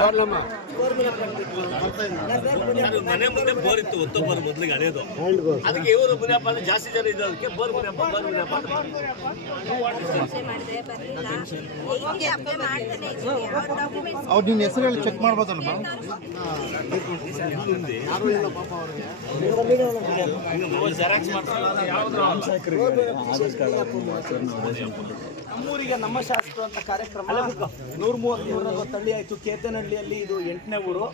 போடலாமா ಮನೆ ಮುಂದೆ ಬೋರ್ ಇತ್ತು ಒತ್ತೊಬ್ಬರು ಮೊದಲಿಗೆ ಅಳೆಯೋದು ಅದಕ್ಕೆ ಇವರು ಮುನಿಯಪ್ಪ ಅಂದ್ರೆ ಜಾಸ್ತಿ ಜನ ಇದ್ದದಕ್ಕೆ ಬೋರ್ ಮುನಿಯಪ್ಪ ಬೋರ್ ಮುನಿಯಪ್ಪ ಅವ್ರ ನಿಮ್ಮ ಹೆಸರು ಹೇಳಿ ಚೆಕ್ ಮಾಡ್ಬೋದಲ್ವಾ ನಮ್ಮೂರಿಗೆ ನಮ್ಮ ಶಾಸಕರು ಅಂತ ಕಾರ್ಯಕ್ರಮ ನೂರ ಮೂವತ್ತ್ ನೂರ ನಲ್ವತ್ತು ಹಳ್ಳಿ ಆಯಿತು. ಕೇತನಹಳ್ಳಿಯಲ್ಲಿ ಇದು ಎಂಟನೇ ಊರು.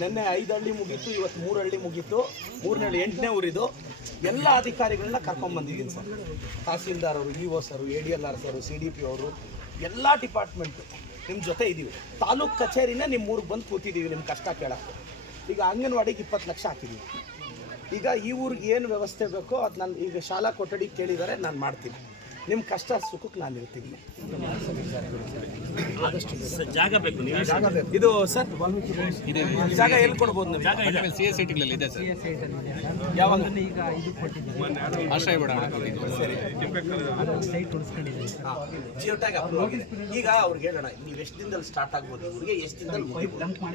ನಿನ್ನೆ ಐದು ಹಳ್ಳಿ ಮುಗೀತು ಇವತ್ತು ಮೂರು ಹಳ್ಳಿ ಮುಗೀತು. ಮೂರನೇ ಹಳ್ಳಿ ಎಂಟನೇ ಊರಿದು. ಎಲ್ಲ ಅಧಿಕಾರಿಗಳನ್ನ ಕರ್ಕೊಂಡ್ಬಂದಿದ್ದೀನಿ ಸರ್. ತಹಸೀಲ್ದಾರ್ ಅವರು E O sir A D L R sir C D P ಅವರು ಎಲ್ಲ ಡಿಪಾರ್ಟ್ಮೆಂಟು ನಿಮ್ಮ ಜೊತೆ ಇದ್ದೀವಿ ತಾಲೂಕು ಕಚೇರಿನ ನಿಮ್ಮ ಊರಿಗೆ ಬಂದು ಕೂತಿದ್ದೀವಿ ನಿಮ್ಮ ಕಷ್ಟ ಕೇಳಕ್ಕೆ. ಈಗ ಅಂಗನವಾಡಿಗೆ ಇಪ್ಪತ್ತು ಲಕ್ಷ ಹಾಕಿದ್ದೀವಿ ಈಗ ಈ ಊರಿಗೆ ಏನು ವ್ಯವಸ್ಥೆ ಬೇಕೋ ಅದು ನಾನು ಈಗ ಶಾಲಾ ಕೊಠಡಿ ಕೇಳಿದರೆ ನಾನು ಮಾಡ್ತೀನಿ. ನಿಮ್ಮ ಕಷ್ಟ ಸುಖಕ್ಕೆ ನಾನು ಇರ್ತೀನಿ. ಜಾಗ ಬೇಕು ನೀವು ಇದು ಸರ್ ಜಾಗ ಎಲ್ಲಿ ಕೊಡ್ಬೋದು ನಾವು? ಜಾಗ ಇದೆ. ಸಿ ಎಸ್ ಸಿಟಿಗಳಲ್ಲಿ ಇದೆ ಸರ್. ಯಾವಾಗ? ಆಶ್ರಯ ಬೇಡ ಜಿಯೋ ಟ್ಯಾಗ್ ಆಗಿದೆ. ಈಗ ಅವ್ರಿಗೆ ಹೇಳೋಣ ನೀವು ಎಷ್ಟು ದಿನದಲ್ಲಿ ಸ್ಟಾರ್ಟ್ ಆಗ್ಬೋದು? ಇವ್ರಿಗೆ ಎಷ್ಟು ದಿನದಲ್ಲಿ ಮುಗಿಬೋದು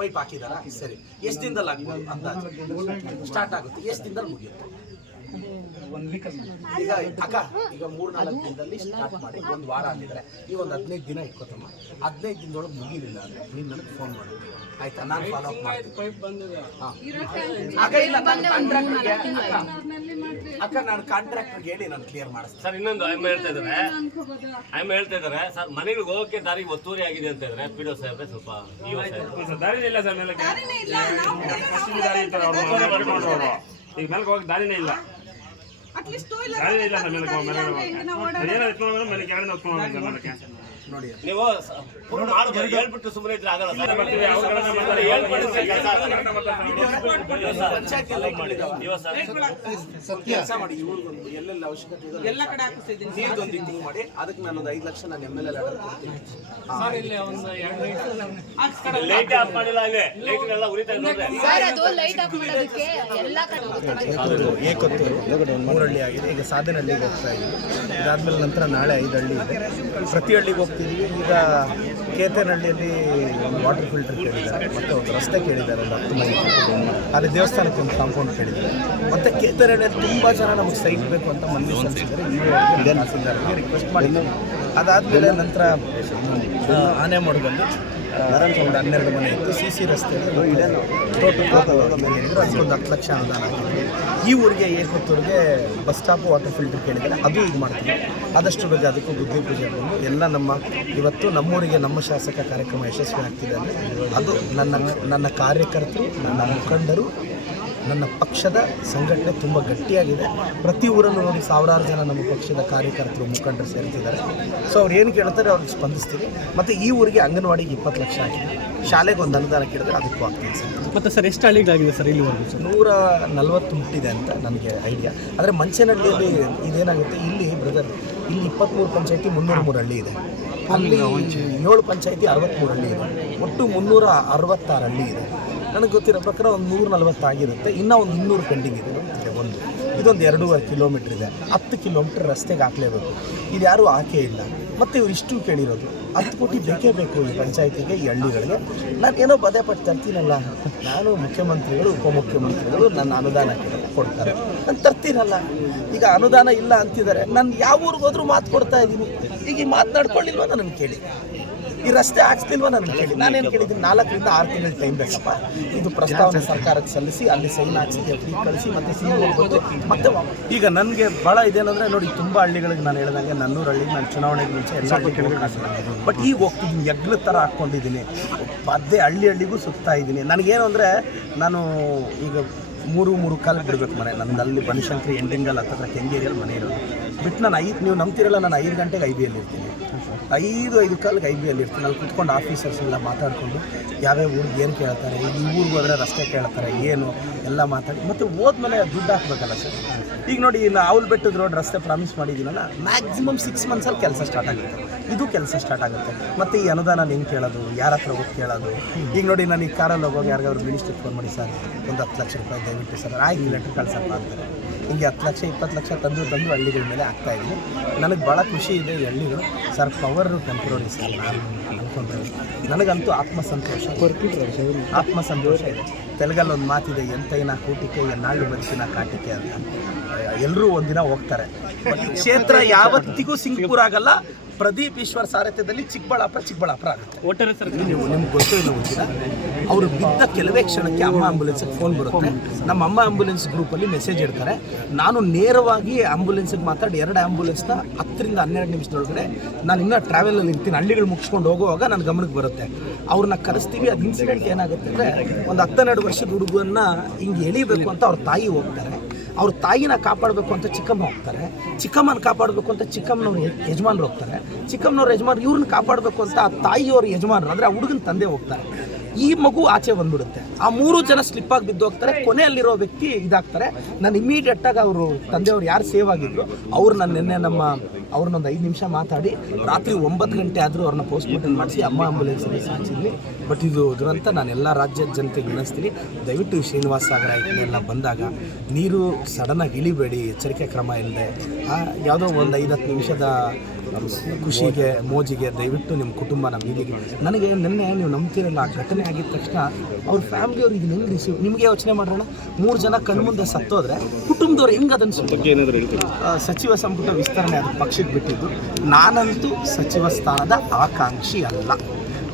ಪೈಪ್ ಹಾಕಿದಾರ? ಸರಿ. ಎಷ್ಟು ದಿನದಲ್ಲಿ ಆಗ್ಬೋದು? ಅಂದಾಜು. ಸ್ಟಾರ್ಟ್ ಆಗುತ್ತೆ. ಎಷ್ಟು ದಿನದಲ್ಲಿ ಮುಗಿಯುತ್ತೆ? ಈಗ ಅಕ್ಕ ಈಗ ಮೂರ್ ನಾಲ್ಕು ದಿನದಲ್ಲಿ ಸ್ಟಾರ್ಟ್ ಮಾಡಿ ಒಂದು ವಾರ ಅಂದಿದ್ರೆ ಈ ಒಂದು ಹದಿನೈದು ದಿನ ಇಟ್ಕೋತಮ್ಮ. ಹದಿನೈದು ದಿನದೊಳಗೆ ಮುಗಿಲಿಲ್ಲ ಅಂದ್ರೆ ನೀನು ನನಗೆ ಫೋನ್ ಮಾಡು. ಆಯ್ತಾ? ನಾನು ಫಾಲೋ ಅಪ್ ಮಾಡ್ತೀನಿ. ಅಕ್ಕ ಇಲ್ಲ ನಾನು ಕಾಂಟ್ರಾಕ್ಟರ್ಗೆ ಹೇಳಿ ನಾನು ಕ್ಲಿಯರ್ ಮಾಡಿಸ್ತೀನಿ. ಸರ್ ಇನ್ನೊಂದು ಐಮ್ ಹೇಳ್ತಾ ಇದಾರೆ. ಐಮ್ ಹೇಳ್ತಾ ಇದಾರೆ. ಸರ್ ಮನೆಗೆ ಹೋಗಕ್ಕೆ ದಾರಿಗೆ ಒತ್ತುವರಿ ಆಗಿದೆ ಅಂತ ಹೇಳಿದ್ರೆ ಪಿ ಡಿ ಸಾಹೇಬ್ರೆ ಸ್ವಲ್ಪ ದಾರಿನೇ ಇಲ್ಲ ಸರ್ ಮೇಲೆ ದಾರಿ ಹೋಗೋ. ಈಗ ಮೇಲೆ ಹೋಗಕ್ಕೆ ದಾರಿನೇ ಇಲ್ಲ. ಇಲ್ಲ ಸರ್ ಮೇಲಕ್ಕೆ ಹೋಗೋ ಮನೆ ಏನಾದ್ರು ಎತ್ಕೊಂಡು ಹೋಗೋದು ಮನೆ ಹೊತ್ಕೊಂಡು ಹೋಗೋದು ಸರ್ ಮೇಲಕ್ಕೆ ನೋಡಿ. ನೀವು ಫೋನ್ ಹೇಳ್ಬಿಟ್ಟು ಸುಮ್ಮನೆ ಇದ್ರೆ ಆಗಲ್ಲ ಕೆಲಸ ಮಾಡಿ. ಇವ್ರಿಗೊಂದು ಎಲ್ಲೆಲ್ಲ ಅವಶ್ಯಕತೆ ಇದೆ ಎಲ್ಲ ಕಡೆ ಹಾಕಿಸ್ತಿದ್ದೀನಿ ನೀರ್ದೊಂದು ಹಿಂಗ್ ಮಾಡಿ. ಅದಕ್ಕೆ ನಾನು ಒಂದು ಐದು ಲಕ್ಷ ನಾನು ಎಂ ಎಲ್ ಎಲ್ ಕೊಡ್ತೀನಿ. ಲೈಟ್ ಆಫ್ ಮಾಡಿಲ್ಲ ಅಲ್ಲಿ ಲೈಟ್ ಎಲ್ಲ ಉರಿತಾ ಸರ್ ಅದು ಲೈಟ್ ಆಫ್ ಮಾಡೋದಕ್ಕೆ ಎಲ್ಲ ಕಡೆ ಹೋಗುತ್ತೆ. ಏಕತ್ತು ಮೂರಹಳ್ಳಿ ಆಗಿದೆ. ಈಗ ಸಾಧನಹಳ್ಳಿಗೆ ಹೋಗ್ತಾ ಇದ್ದೀವಿ ಇದಾದ್ಮೇಲೆ ನಂತರ ನಾಳೆ ಐದು ಹಳ್ಳಿ ಇದೆ. ಪ್ರತಿ ಹಳ್ಳಿಗೆ ಹೋಗ್ತಿದ್ದೀವಿ ಈಗ ಕೇತನಹಳ್ಳಿಯಲ್ಲಿ ವಾಟರ್ ಫಿಲ್ಟರ್ ಕೇಳಿದ್ದಾರೆ. ಮತ್ತು ಒಂದು ರಸ್ತೆ ಕೇಳಿದ್ದಾರೆ ಒಂದು ಹತ್ತು ಮೈಲಿ ಅಲ್ಲಿ ದೇವಸ್ಥಾನಕ್ಕೆ ಒಂದು ಕಾಂಪೌಂಡ್ ಕೇಳಿದ್ದಾರೆ. ಮತ್ತು ಕೇತನಹಳ್ಳಿಯಲ್ಲಿ ತುಂಬ ಜನ ನಮಗೆ ಸೈಟ್ ಬೇಕು ಅಂತ ಮನವಿ ಸಲ್ಲಿಸಿದ್ದಾರೆ. ಈಗ ತಹಸೀಲ್ದಾರ್ಗೆ ರಿಕ್ವೆಸ್ಟ್ ಮಾಡಿದ್ದೀವಿ. ಅದಾದಮೇಲೆ ನಂತರ ಆನೆ ಮಾಡೋದಲ್ಲಿ ಒಂದು ಹನ್ನೆರಡು ಮನೆ ಇತ್ತು. ಸಿ ಸಿ ರಸ್ತೆ ತೋಟಕ್ಕೆ ಅದಕ್ಕೊಂದು ಹತ್ತು ಲಕ್ಷ ಅನುದಾನ ಈ ಊರಿಗೆ ಏಕತ್ತೂರಿಗೆ ಬಸ್ ಸ್ಟಾಪ್ ವಾಟರ್ ಫಿಲ್ಟರ್ ಕೇಳಿದರೆ ಅದು ಈಗ ಮಾಡ್ತೀವಿ. ಆದಷ್ಟು ಬೇಗ ಅದಕ್ಕೂ ಬುದ್ಧಿ ಪೂಜೆ ಬಂದು ಎಲ್ಲ ನಮ್ಮ ಇವತ್ತು ನಮ್ಮೂರಿಗೆ ನಮ್ಮ ಶಾಸಕ ಕಾರ್ಯಕ್ರಮ ಯಶಸ್ವಿ ಆಗ್ತಿದೆ ಅದು ನನ್ನ ನನ್ನ ಕಾರ್ಯಕರ್ತರು, ನನ್ನ ಮುಖಂಡರು ನನ್ನ ಪಕ್ಷದ ಸಂಘಟನೆ ತುಂಬ ಗಟ್ಟಿಯಾಗಿದೆ. ಪ್ರತಿ ಊರನ್ನು ನೋಡಿ ಸಾವಿರಾರು ಜನ ನಮ್ಮ ಪಕ್ಷದ ಕಾರ್ಯಕರ್ತರು ಮುಖಂಡರು ಸೇರ್ತಿದ್ದಾರೆ. ಸೊ ಅವ್ರು ಏನು ಕೇಳ್ತಾರೆ ಅವ್ರಿಗೆ ಸ್ಪಂದಿಸ್ತೀವಿ. ಮತ್ತು ಈ ಊರಿಗೆ ಅಂಗನವಾಡಿಗೆ ಇಪ್ಪತ್ತು ಲಕ್ಷ ಆಗಿದೆ. ಶಾಲೆಗೆ ಒಂದು ಅನುದಾನ ಕೇಳಿದ್ರೆ ಅದಕ್ಕೂ ಆಗ್ತದೆ ಸರ್. ಮತ್ತು ಸರ್ ಎಷ್ಟು ಹಳ್ಳಿಗಳಾಗಿದೆ ಸರ್ ಇಲ್ಲಿ ನೂರ ನಲ್ವತ್ತು ಮುಟ್ಟಿದೆ ಅಂತ ನನಗೆ ಐಡಿಯಾ ಆದರೆ ಮಂಚೇನಹಳ್ಳಿಯಲ್ಲಿ ಇದೇನಾಗುತ್ತೆ ಇಲ್ಲಿ ಬ್ರದರ್ ಇಲ್ಲಿ ಇಪ್ಪತ್ತ್ಮೂರು ಪಂಚಾಯತಿ ಮುನ್ನೂರು ಮೂರು ಹಳ್ಳಿ ಇದೆ. ಅಲ್ಲಿ ಏಳು ಪಂಚಾಯತಿ ಅರವತ್ತ್ಮೂರು ಹಳ್ಳಿ ಇದೆ. ಒಟ್ಟು ಮುನ್ನೂರ ಅರವತ್ತಾರು ಹಳ್ಳಿ ಇದೆ. ನನಗೆ ಗೊತ್ತಿರೋ ಪ್ರಕಾರ ಒಂದು ನೂರ ನಲ್ವತ್ತು ಆಗಿರುತ್ತೆ. ಇನ್ನೂ ಒಂದು ಇನ್ನೂರು ಪೆಂಡಿಂಗ್ ಇದೆ ಒಂದು. ಇದೊಂದು ಎರಡೂವರೆ ಕಿಲೋಮೀಟ್ರ್ ಇದೆ. ಹತ್ತು ಕಿಲೋಮೀಟ್ರ್ ರಸ್ತೆಗೆ ಹಾಕಲೇಬೇಕು. ಇದು ಯಾರೂ ಆಕೆ ಇಲ್ಲ. ಮತ್ತು ಇವ್ರು ಇಷ್ಟು ಕೇಳಿರೋದು. ಹತ್ತು ಕೋಟಿ ಬೇಕೇ ಬೇಕು ಈ ಪಂಚಾಯತಿಗೆ, ಈ ಹಳ್ಳಿಗಳಿಗೆ. ನಾನು ಏನೋ ಪದೇ ಪಟ್ಟು ತರ್ತೀನಲ್ಲ. ನಾನು ಮುಖ್ಯಮಂತ್ರಿಗಳು, ಉಪಮುಖ್ಯಮಂತ್ರಿಗಳು ನನ್ನ ಅನುದಾನ ಕೊಡ್ತಾರೆ. ನಾನು ತರ್ತೀನಲ್ಲ. ಈಗ ಅನುದಾನ ಇಲ್ಲ ಅಂತಿದ್ದಾರೆ. ನಾನು ಯಾವ ಊರಿಗೆ ಹೋದ್ರೂ ಮಾತು ಕೊಡ್ತಾ ಇದ್ದೀನಿ ಈಗ ಮಾತನಾಡ್ಕೊಳ್ಳಿಲ್ವ ನನಗೆ ಕೇಳಿ. ಈ ರಸ್ತೆ ಹಾಕ್ಸ್ತಿಲ್ವ ನಾನು ಕೇಳಿ ನಾನೇನು ಕೇಳಿದ್ದೀನಿ? ನಾಲ್ಕರಿಂದ ಆರು ತಿಂಗಳ ಟೈಮ್ ಬೇಕಪ್ಪ. ಇದು ಪ್ರಸ್ತಾವನೆ ಸರ್ಕಾರಕ್ಕೆ ಸಲ್ಲಿಸಿ ಅಲ್ಲಿ ಸೈನ್ ಹಾಕ್ಸಿ ಫ್ರೀ ಕಳಿಸಿ ಮತ್ತೆ ಸಿ ಹೋಗ್ಬೋದು ಮತ್ತೆ ಈಗ ನನಗೆ ಭಾಳ ಇದೇನಂದ್ರೆ ನೋಡಿ ತುಂಬ ಹಳ್ಳಿಗಳಿಗೆ ನಾನು ಹೇಳ್ದಂಗೆ ನನ್ನೂರು ಹಳ್ಳಿಗೆ ನಾನು ಚುನಾವಣೆಗೆ ಮುಂಚೆ ಎಲ್ಲ ಬಟ್ ಈಗ ಹೋಗ್ತಿದ್ದೀನಿ ಎಗ್ಲ ಥರ ಹಾಕ್ಕೊಂಡಿದ್ದೀನಿ. ಅದೇ ಹಳ್ಳಿ ಹಳ್ಳಿಗೂ ಸುತ್ತಾ ಇದ್ದೀನಿ. ನನಗೇನು ಅಂದರೆ ನಾನು ಈಗ ಮೂರು ಮೂರು ಕಾಲಕ್ಕೆ ಬಿಡಬೇಕು ಮನೆ. ನಂದು ಅಲ್ಲಿ ಬನಶಂಕರಿ ಎಂಡಿಂಗಲ್ಲಿ ಹತ್ತಿರ ಕೆಂಗೇರಿಯಲ್ಲಿ ಮನೆ ಇರೋದು. ಬಿಟ್ಟು ನಾನು ಐದು ನೀವು ನಂಬ್ತಿರಲ್ಲ ನಾನು ಐದು ಗಂಟೆಗೆ ಐ ಬಿಯಲ್ಲಿ ಇರ್ತೀನಿ. ಐದು ಐದು ಕಾಲಿಗೆ ಐ ಬಿ ಎಲ್ ಇರ್ತೀನಿ ಅಲ್ಲಿ ಕುತ್ಕೊಂಡು ಆಫೀಸರ್ಸ್ ಎಲ್ಲ ಮಾತಾಡಿಕೊಂಡು ಯಾವ್ಯಾವ ಊರಿಗೆ ಏನು ಕೇಳ್ತಾರೆ, ಈ ಊರಿಗೆ ಹೋದರೆ ರಸ್ತೆ ಕೇಳ್ತಾರೆ, ಏನು ಎಲ್ಲ ಮಾತಾಡಿ ಮತ್ತು ಹೋದ್ಮೇಲೆ ದುಡ್ಡು ಹಾಕ್ಬೇಕಲ್ಲ ಸರ್. ಈಗ ನೋಡಿ ನಾ ಅವ್ಲು ಬೆಟ್ಟದ ರೋಡ್ ರಸ್ತೆ ಪ್ರಾಮಿಸ್ ಮಾಡಿದ್ದೀನಲ್ಲ ಮ್ಯಾಕ್ಸಿಮಮ್ ಸಿಕ್ಸ್ ಮಂತ್ಸಲ್ಲಿ ಕೆಲಸ ಸ್ಟಾರ್ಟ್ ಆಗುತ್ತೆ. ಇದು ಕೆಲಸ ಸ್ಟಾರ್ಟ್ ಆಗುತ್ತೆ. ಮತ್ತು ಈ ಅನುದಾನ ಹೆಂಗೆ ಕೇಳೋದು, ಯಾರ ಹತ್ರ ಹೋಗಿ ಕೇಳೋದು. ಈಗ ನೋಡಿ, ನಾನು ಈ ಕಾರಲ್ಲಿ ಹೋಗೋದು ಯಾರಿಗಾದ್ರು ಮಿನಿಸ್ಟ್ರಿಗೆ ಫೋನ್ ಮಾಡಿ, ಸರ್, ಒಂದು ಹತ್ತು ಲಕ್ಷ ರೂಪಾಯಿ ದಯವಿಟ್ಟು ಸರ್, ಆಯ್ತು ಲೆಟ್ರ್ ಕಳ್ಸಪ್ಪ ಅಂತಾರೆ. ಹಿಂಗೆ ಹತ್ತು ಲಕ್ಷ, ಇಪ್ಪತ್ತು ಲಕ್ಷ ತಂದು ತಂದು ಹಳ್ಳಿಗಳ ಮೇಲೆ ಆಗ್ತಾ ಇದ್ದೀನಿ. ನನಗೆ ಭಾಳ ಖುಷಿ ಇದೆ ಹಳ್ಳಿಗಳು. ಸರ್ ಪವರ್ ಟೆಂಪ್ರರಿ ಸರ್, ನಾನು ಅನ್ಕೊಂಡ್ರೆ. ನನಗಂತೂ ಆತ್ಮಸಂತೋಷ. ಆತ್ಮಸಂತೋಷ ಇದೆ. ತೆಲುಗಲ್ಲಿ ಒಂದು ಮಾತಿದೆ ಎಂತೈನ ಕೂಟಿಕೆ ಎನ್ನಾಳು ಬದುಕಿನ ಕಾಟಿಕೆ ಅಂತ. ಎಲ್ಲರೂ ಒಂದಿನ ಹೋಗ್ತಾರೆ. ಕ್ಷೇತ್ರ ಯಾವತ್ತಿಗೂ ಸಿಂಗ್ಪುರ್ ಆಗಲ್ಲ. ಪ್ರದೀಪ್ ಈಶ್ವರ್ ಸಾರಥ್ಯದಲ್ಲಿ ಚಿಕ್ಕಬಳ್ಳಾಪುರ ಚಿಕ್ಕಬಳ್ಳಾಪುರ ಆಗುತ್ತೆ. ಒಟ್ಟಾರೆ ಸರ್? ನೀವು ನಿಮ್ಗೆ ಗೊತ್ತೋ ಇಲ್ಲ ಗೊತ್ತಿಲ್ಲ ಅವರು ಬಿದ್ದ ಕೆಲವೇ ಕ್ಷಣಕ್ಕೆ ಅಮ್ಮ ಆಂಬುಲೆನ್ಸ್ಗೆ ಫೋನ್ ಬರುತ್ತೆ. ನಮ್ಮ ಅಮ್ಮ ಆಂಬುಲೆನ್ಸ್ ಗ್ರೂಪಲ್ಲಿ ಮೆಸೇಜ್ ಇಡ್ತಾರೆ. ನಾನು ನೇರವಾಗಿ ಆಂಬುಲೆನ್ಸ್ಗೆ ಮಾತಾಡಿ ಎರಡು ಆಂಬುಲೆನ್ಸ್ನ ಹತ್ತರಿಂದ ಹನ್ನೆರಡು ನಿಮಿಷದೊಳಗಡೆ ನಾನು ಇನ್ನೂ ಟ್ರಾವೆಲಲ್ಲಿ ಇರ್ತೀನಿ ಹಳ್ಳಿಗಳು ಮುಗಿಸ್ಕೊಂಡು ಹೋಗುವಾಗ ನನ್ನ ಗಮನಕ್ಕೆ ಬರುತ್ತೆ. ಅವ್ರನ್ನ ಕರೆಸ್ತೀವಿ. ಅದು ಇನ್ಸಿಡೆಂಟ್ ಏನಾಗುತ್ತೆ ಅಂದರೆ ಒಂದು ಹತ್ತೆರಡು ವರ್ಷದ ಹುಡುಗನ್ನ ಹಿಂಗೆ ಎಳಿಬೇಕು ಅಂತ ಅವ್ರ ತಾಯಿ ಹೋಗ್ತಾರೆ. ಅವ್ರ ತಾಯಿನ ಕಾಪಾಡಬೇಕು ಅಂತ ಚಿಕ್ಕಮ್ಮ ಹೋಗ್ತಾರೆ. ಚಿಕ್ಕಮ್ಮನ ಕಾಪಾಡಬೇಕು ಅಂತ ಚಿಕ್ಕಮ್ಮನವ್ರ ಯಜಮಾನ್ರು ಹೋಗ್ತಾರೆ. ಚಿಕ್ಕಮ್ಮನವ್ರ ಯಜಮಾನ್ರು ಇವ್ರನ್ನ ಕಾಪಾಡಬೇಕು ಅಂತ ಆ ತಾಯಿಯವ್ರ ಯಜಮಾನ್ರು, ಅಂದರೆ ಆ ಹುಡುಗನ ತಂದೆ ಹೋಗ್ತಾರೆ. ಈ ಮಗು ಆಚೆ ಬಂದ್ಬಿಡುತ್ತೆ. ಆ ಮೂರು ಜನ ಸ್ಲಿಪ್ ಆಗಿ ಬಿದ್ದು ಹೋಗ್ತಾರೆ. ಕೊನೆಯಲ್ಲಿರೋ ವ್ಯಕ್ತಿ ಇದಾಗ್ತಾರೆ. ನಾನು ಇಮಿಡಿಯೇಟ್ ಆಗಿ ಅವರು ತಂದೆಯವ್ರು ಯಾರು ಸೇವ್ ಆಗಿದ್ರು, ಅವ್ರು ನಾನು ನಿನ್ನೆ ನಮ್ಮ ಅವ್ರನ್ನೊಂದು ಐದು ನಿಮಿಷ ಮಾತಾಡಿ ರಾತ್ರಿ ಒಂಬತ್ತು ಗಂಟೆ ಆದರೂ ಅವ್ರನ್ನ ಪೋಸ್ಟ್ಮಾರ್ಟಮ್ ಮಾಡಿಸಿ ಅಮ್ಮ ಆಂಬುಲೆನ್ಸಲ್ಲಿ ಸಾಚಿದ್ವಿ ಬಟ್ ಇದು ದುರಂತ. ನಾನು ಎಲ್ಲ ರಾಜ್ಯದ ಜನತೆಗೆ ವಿನಿಸ್ತೀನಿ ದಯವಿಟ್ಟು ಶ್ರೀನಿವಾಸ ಸಾಗರ ಎಲ್ಲ ಬಂದಾಗ ನೀರು ಸಡನ್ನಾಗಿ ಇಳಿಬೇಡಿ. ಎಚ್ಚರಿಕೆ ಕ್ರಮ ಇಲ್ಲದೆ ಯಾವುದೋ ಒಂದು ಐದು ಹತ್ತು ನಿಮಿಷದ ಖುಷಿಗೆ ಮೋಜಿಗೆ ದಯವಿಟ್ಟು ನಿಮ್ಮ ಕುಟುಂಬ ನಮ್ಮ ಇಲ್ಲಿಗೆ ನನಗೆ ನಿನ್ನೆ ನೀವು ನಂಬ್ತಿರಲ್ಲ ಆ ಘಟನೆ ಆಗಿದ ತಕ್ಷಣ ಅವ್ರ ಫ್ಯಾಮಿಲಿ ಅವ್ರಿಗೆ ಹೆಂಗೆ ರಿಸೀವ್ ನಿಮಗೆ ಯೋಚನೆ ಮಾಡೋಣ? ಮೂರು ಜನ ಕಣ್ಮುಂದೆ ಸತ್ತೋದ್ರೆ ಕುಟುಂಬದವ್ರು ಹೆಂಗೆ ಅದನ್ನು ಸಚಿವ ಸಂಪುಟ ವಿಸ್ತರಣೆ ಅದು ಪಕ್ಷಕ್ಕೆ ಬಿಟ್ಟಿದ್ದು ನಾನಂತೂ ಸಚಿವ ಸ್ಥಾನದ ಆಕಾಂಕ್ಷಿ ಅಲ್ಲ.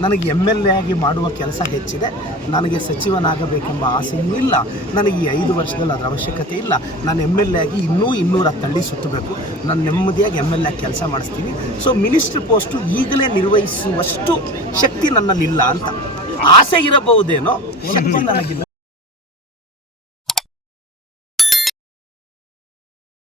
ನನಗೆ ಎಂ ಎಲ್ ಎ ಆಗಿ ಮಾಡುವ ಕೆಲಸ ಹೆಚ್ಚಿದೆ. ನನಗೆ ಸಚಿವನಾಗಬೇಕೆಂಬ ಆಸೆಯೂ ಇಲ್ಲ. ನನಗೆ ಈ ಐದು ವರ್ಷದಲ್ಲಿ ಅದರ ಅವಶ್ಯಕತೆ ಇಲ್ಲ. ನಾನು ಎಂ ಎಲ್ ಎ ಆಗಿ ಇನ್ನೂ ಇನ್ನೂರ ತಳ್ಳಿ ಸುತ್ತಬೇಕು. ನಾನು ನೆಮ್ಮದಿಯಾಗಿ ಎಂ ಎಲ್ ಎ ಕೆಲಸ ಮಾಡಿಸ್ತೀನಿ. ಸೊ ಮಿನಿಸ್ಟ್ರ್ ಪೋಸ್ಟು ಈಗಲೇ ನಿರ್ವಹಿಸುವಷ್ಟು ಶಕ್ತಿ ನನ್ನಲ್ಲಿಲ್ಲ ಅಂತ. ಆಸೆ ಇರಬಹುದೇನೋ? ಶಕ್ತಿ ನನಗಿಲ್ಲ.